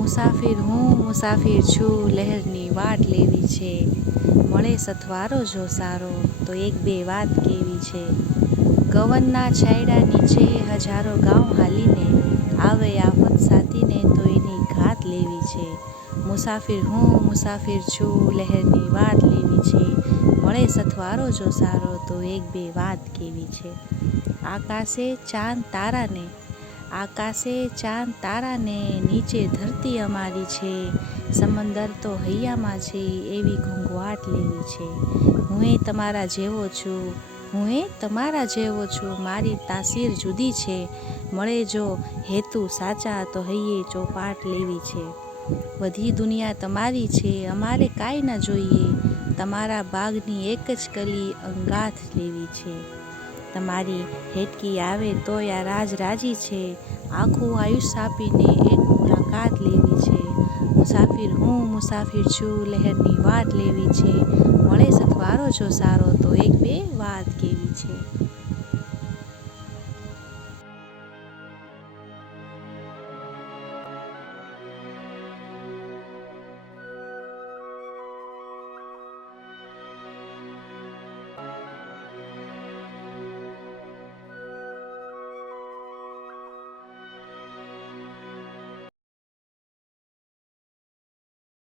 મુસાફિર હું મુસાફિર છું, લહેરની વાટ લેવી છે. મળે સથવારો જો સારો તો એક બે વાત કેવી છે. ગવનના છાંયડા નીચે હજારો ગાઉં હાલીને આવે આફત સાથીને તો એની ઘાત લેવી છે. મુસાફિર હું મુસાફિર છું, લહેરની વાટ લેવી છે. મળે સથવારો જો સારો તો એક બે વાત કેવી છે. આકાશે ચાંદ તારાને નીચે ધરતી અમારી છે. સમંદર તો હૈયામાં છે, એવી ઘૂંઘવાટ લેવી છે. હું તમારા જેવો છું, મારી તાસીર જુદી છે. મળે જો હેતુ સાચા તો હૈયે ચોપાટ લેવી છે. બધી દુનિયા તમારી છે, અમારે કાંઈ ન જોઈએ. તમારા બાગની એક જ કલી અંગાથ લેવી છે. તમારી હેટકી આવે તોય આ રાજ રાજી છે. આખું આયુષ્ય આપીને એક મુલાકાત લેવી છે. મુસાફિર હું મુસાફિર છું, લહેરની વાટ લેવી છે. મળે સથવારો જો સારો તો એક બે વાત કેવી છે.